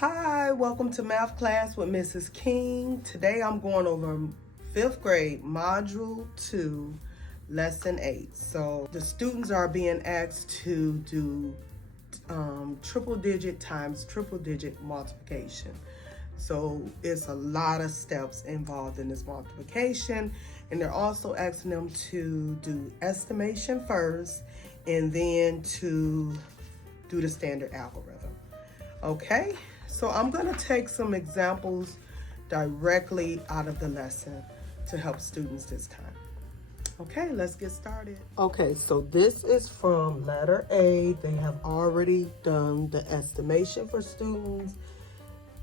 Hi, welcome to math class with Mrs. King. Today I'm going over 5th grade module 2 lesson 8. So the students are being asked to do triple digit times triple digit multiplication. So it's a lot of steps involved in this multiplication, and they're also asking them to do estimation first and then to do the standard algorithm. Okay, so I'm going to take some examples directly out of the lesson to help students this time. Okay, let's get started. Okay, so this is from letter A. They have already done the estimation for students.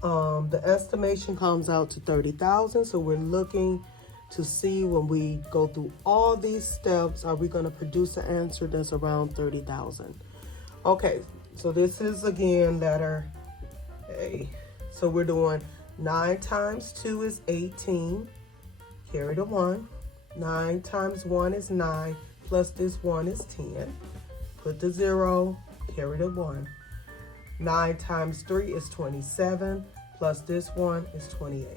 The estimation comes out to 30,000. So we're looking to see when we go through all these steps, are we going to produce an answer that's around 30,000? Okay, so this is again letter A. So we're doing 9 times 2 is 18. Carry the 1. 9 times 1 is 9. Plus this 1 is 10. Put the 0. Carry the 1. 9 times 3 is 27. Plus this 1 is 28.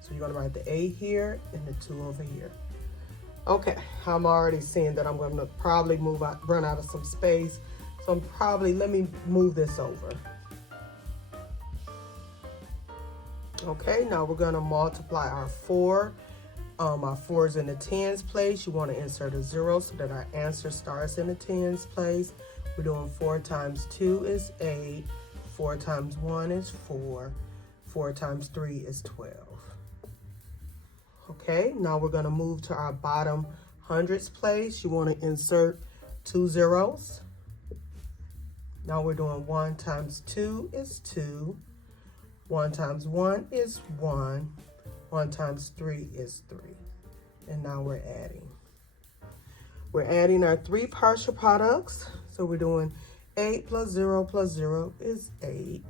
So you're going to write the A here and the 2 over here. Okay, I'm already seeing that I'm going to probably run out of some space. So let me move this over. Okay, now we're going to multiply our 4. Our 4 is in the tens place. You want to insert a 0 so that our answer starts in the tens place. We're doing 4 times 2 is 8. 4 times 1 is 4. 4 times 3 is 12. Okay, now we're going to move to our bottom hundreds place. You want to insert 2 zeros. Now we're doing 1 times 2 is 2. 1 times 1 is 1. 1 times 3 is 3. And now we're adding. We're adding our 3 partial products. So we're doing 8 plus 0 plus 0 is 8.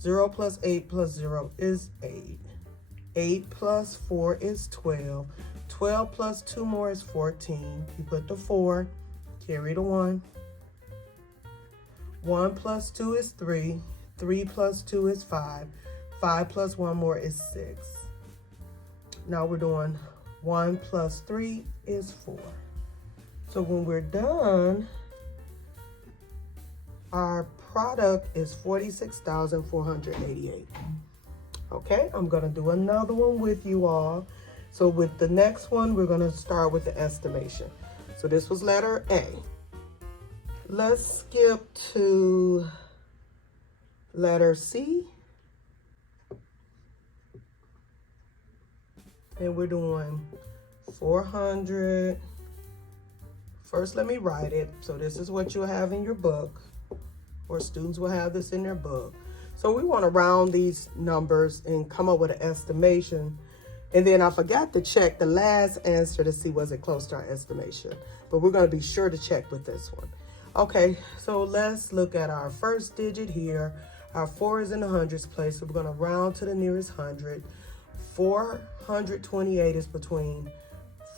0 plus 8 plus 0 is 8. 8 plus 4 is 12. 12 plus 2 more is 14. You put the 4, carry the 1. 1 plus 2 is 3. 3 plus 2 is 5. 5 plus 1 more is 6. Now we're doing 1 plus 3 is 4. So when we're done, our product is 46,488. Okay, I'm going to do another one with you all. So with the next one, we're going to start with the estimation. So this was letter A. Let's skip to letter C. And we're doing 400. First, let me write it. So this is what you'll have in your book, or students will have this in their book. So we want to round these numbers and come up with an estimation. And then I forgot to check the last answer to see was it close to our estimation. But we're going to be sure to check with this one. Okay, so let's look at our first digit here. Our 4 is in the hundreds place, so we're going to round to the nearest hundred. 428 is between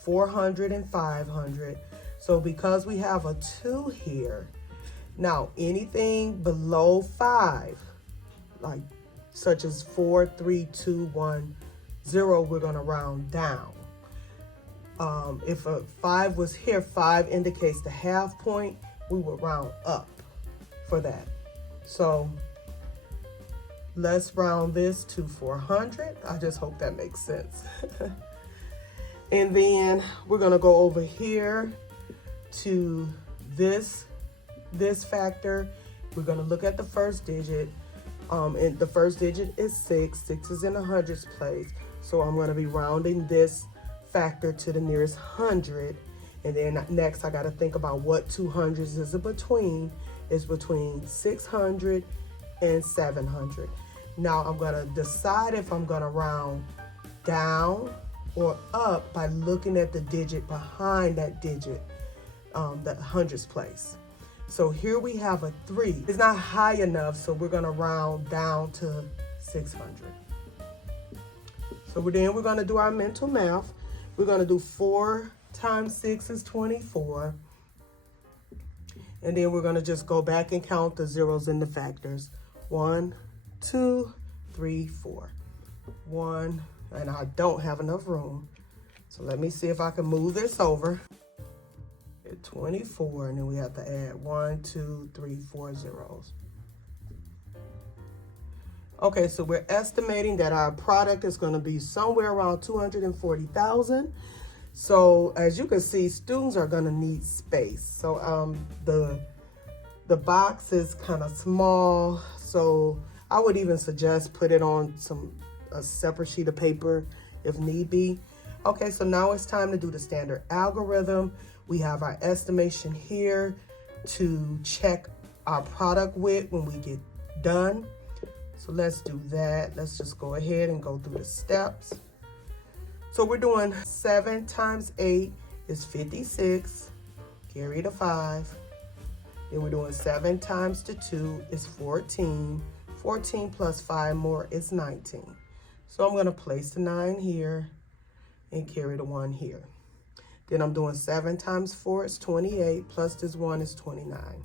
400 and 500. So because we have a 2 here, now anything below 5, like such as 4, 3, 2, 1, 0, we're going to round down. If a 5 was here, 5 indicates the half point, we will round up for that. So let's round this to 400. I just hope that makes sense. And then we're going to go over here to this factor. We're going to look at the first digit. And the first digit is 6. 6 is in the hundreds place. So I'm going to be rounding this factor to the nearest hundred. And then next I got to think about what 200s is between. It's between 600 and 700. Now I'm going to decide if I'm going to round down or up by looking at the digit behind that digit, the hundreds place. So here we have a 3. It's not high enough, so we're going to round down to 600. So then we're going to do our mental math. We're going to do 4 times 6 is 24. And then we're going to just go back and count the zeros in the factors. 1, 2, 3, 4. 1, and I don't have enough room. So let me see if I can move this over. At 24, and then we have to add 1, 2, 3, 4 zeros. Okay, so we're estimating that our product is going to be somewhere around 240,000. So as you can see, students are going to need space. So the box is kind of small, so I would even suggest put it on a separate sheet of paper if need be. Okay, so now it's time to do the standard algorithm. We have our estimation here to check our product with when we get done. So let's do that. Let's just go ahead and go through the steps. So we're doing 7 times 8 is 56, carry the 5. Then we're doing 7 times the 2 is 14. 14 plus 5 more is 19. So I'm gonna place the 9 here and carry the 1 here. Then I'm doing 7 times 4 is 28, plus this 1 is 29.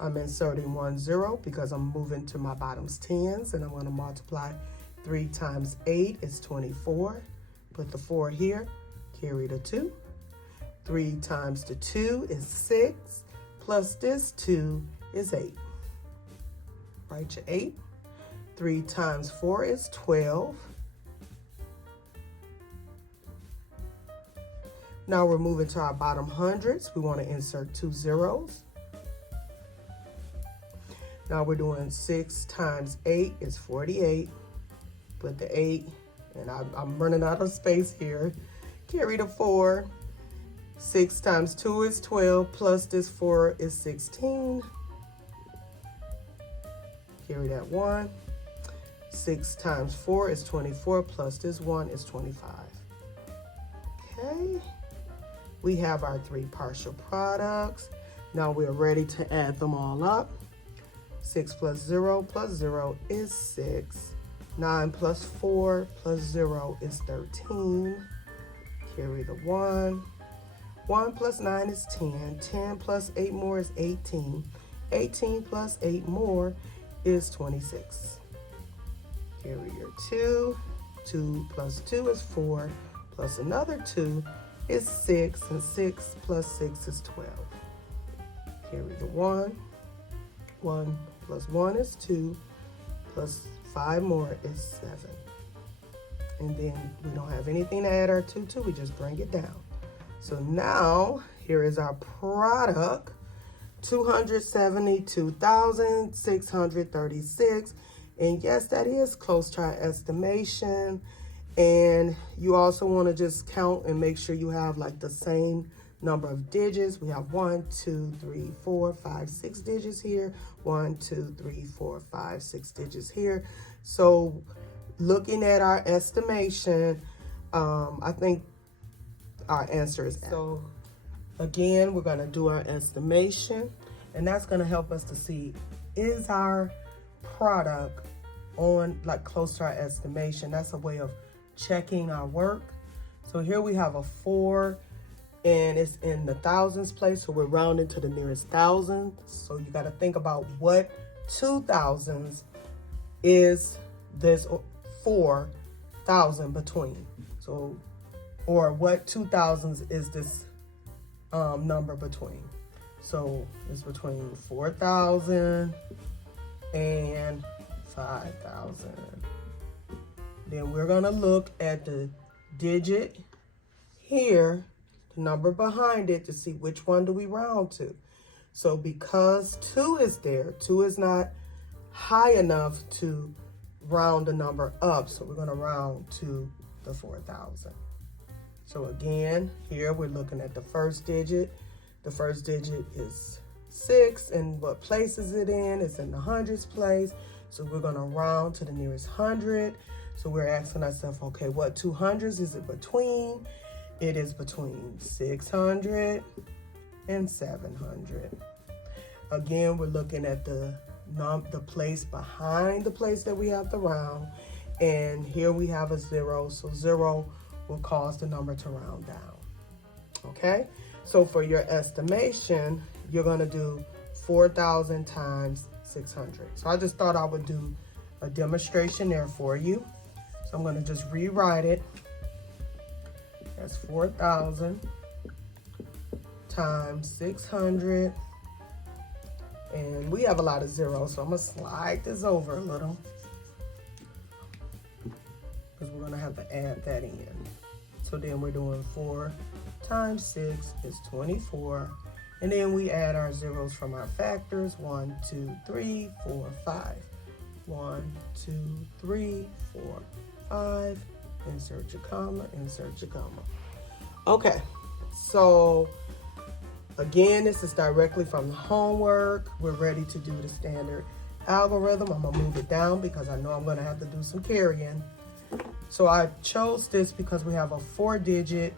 I'm inserting 1 0 because I'm moving to my bottoms 10s, and I'm going to multiply 3 times 8 is 24. Put the 4 here, carry the 2. 3 times the 2 is 6, plus this 2 is 8. Write your 8. 3 times 4 is 12. Now we're moving to our bottom hundreds. We want to insert 2 zeros. Now we're doing 6 times 8 is 48. Put the 8, and I'm running out of space here. Carry the 4. 6 times 2 is 12, plus this 4 is 16. Carry that 1. 6 times 4 is 24, plus this 1 is 25. Okay. We have our 3 partial products. Now we're ready to add them all up. 6 plus 0 is 6. 9 plus 4 plus 0 is 13. Carry the 1. 1 plus 9 is 10. 10 plus 8 more is 18. 18 plus 8 more is 26. Carry your 2. 2 plus 2 is 4. Plus another 2 is 6. And 6 plus 6 is 12. Carry the 1. 1 plus 1 is 2. Plus 5 more is 7. And then we don't have anything to add our 2 to. We just bring it down. So now, here is our product, 272,636. And yes, that is close to our estimation. And you also want to just count and make sure you have like the same number of digits. We have 1, 2, 3, 4, 5, 6 digits here. 1, 2, 3, 4, 5, 6 digits here. So looking at our estimation, I think our answer is F. So again, we're going to do our estimation, and that's going to help us to see, is our product on like close to our estimation? That's a way of checking our work. So here we have a 4, and it's in the thousands place, so we're rounding to the nearest thousand. So you got to think about what 2,000s is this 4,000 between. So, or what 2,000s is this number between. So it's between 4,000 and 5,000. Then we're gonna look at the digit here, the number behind it, to see which one do we round to. So because 2 is there, 2 is not high enough to round the number up, so we're gonna round to the 4,000. So again, here we're looking at the first digit. The first digit is 6, and what place is it in? It's in the hundreds place. So we're gonna round to the nearest 100. So we're asking ourselves, okay, what 200s is it between? It is between 600 and 700. Again, we're looking at the place behind the place that we have to round. And here we have a 0, so 0 will cause the number to round down. Okay, so for your estimation, you're gonna do 4,000 times 600. So I just thought I would do a demonstration there for you. So I'm gonna just rewrite it. That's 4,000 times 600. And we have a lot of zeros, so I'm gonna slide this over a little, because we're gonna have to add that in. So then we're doing 4 times 6 is 24. And then we add our zeros from our factors. 1, 2, 3, 4, 5. 1, 2, 3, 4, 5. Insert your comma, insert your comma. Okay, so again, this is directly from the homework. We're ready to do the standard algorithm. I'm gonna move it down because I know I'm gonna have to do some carrying. So I chose this because we have a 4-digit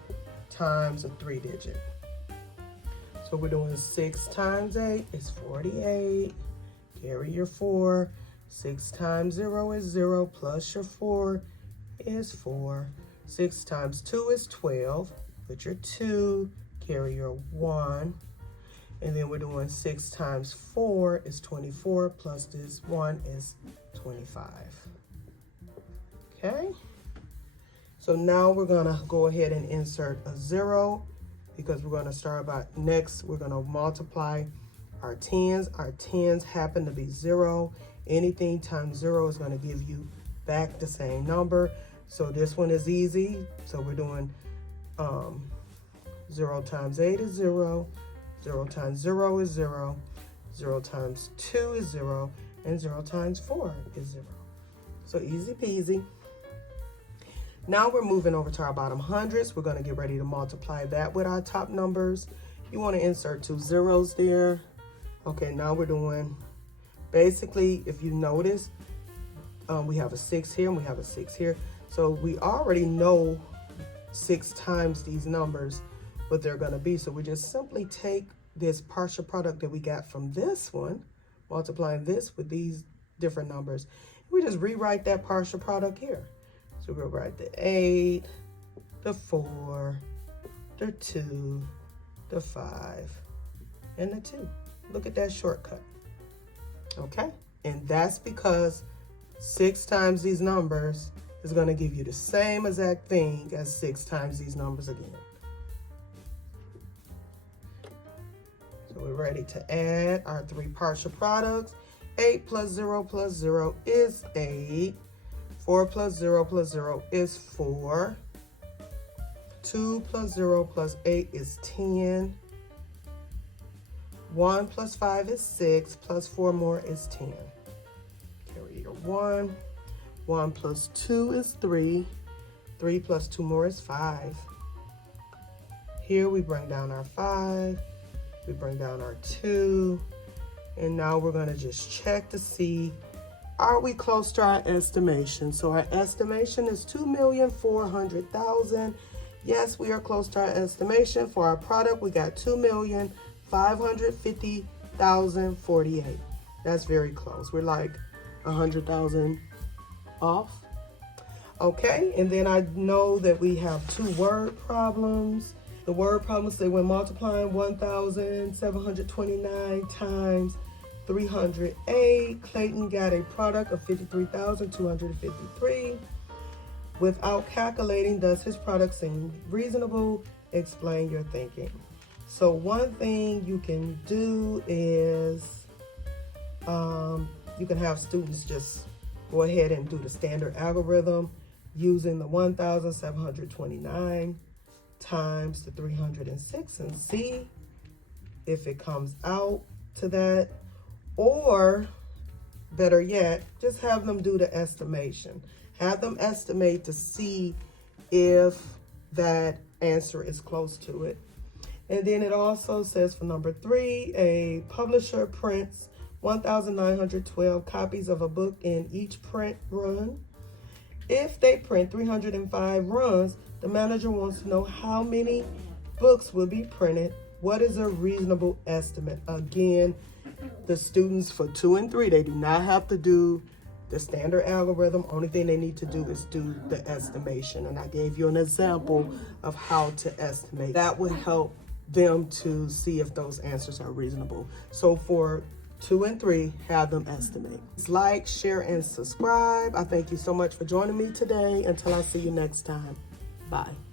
times a 3-digit. So we're doing 6 times 8 is 48. Carry your 4. 6 times 0 is 0 plus your 4 is 4. 6 times 2 is 12. Put your 2. Carry your 1. And then we're doing 6 times 4 is 24 plus this 1 is 25. Okay? So now we're gonna go ahead and insert a 0, because we're gonna start by next, we're gonna multiply our 10s. Our 10s happen to be 0. Anything times 0 is gonna give you back the same number. So this one is easy. So we're doing 0 times 8 is 0. 0 times 0 is 0. 0 times 2 is 0. And 0 times 4 is 0. So easy peasy. Now we're moving over to our bottom hundreds. We're gonna get ready to multiply that with our top numbers. You wanna insert 2 zeros there. Okay, now we're doing, basically, if you notice, we have a 6 here and we have a 6 here. So we already know 6 times these numbers, what they're gonna be. So we just simply take this partial product that we got from this one, multiplying this with these different numbers. We just rewrite that partial product here. So we'll write the 8, the 4, the 2, the 5, and the 2. Look at that shortcut. Okay? And that's because 6 times these numbers is going to give you the same exact thing as 6 times these numbers again. So we're ready to add our 3 partial products. 8 plus 0 plus 0 is 8. 4 plus 0 plus 0 is 4. 2 plus 0 plus 8 is 10. 1 plus 5 is 6, plus 4 more is 10. Carry your 1. 1 plus 2 is 3. 3 plus 2 more is 5. Here we bring down our 5. We bring down our 2. And now we're going to just check to see, are we close to our estimation? So our estimation is 2,400,000. Yes, we are close to our estimation. For our product, we got 2,550,048. That's very close. We're like 100,000 off. Okay, and then I know that we have 2 word problems. The word problems say when multiplying 1,729 times 308, Clayton got a product of 53,253. Without calculating, does his product seem reasonable? Explain your thinking. So one thing you can do is you can have students just go ahead and do the standard algorithm using the 1,729 times the 306 and see if it comes out to that. Or better yet, just have them do the estimation. Have them estimate to see if that answer is close to it. And then it also says for number 3, a publisher prints 1,912 copies of a book in each print run. If they print 305 runs, the manager wants to know how many books will be printed. What is a reasonable estimate? Again, the students for 2 and 3, they do not have to do the standard algorithm. Only thing they need to do is do the estimation. And I gave you an example of how to estimate. That would help them to see if those answers are reasonable. So for 2 and 3, have them estimate. Like, share, and subscribe. I thank you so much for joining me today. Until I see you next time. Bye.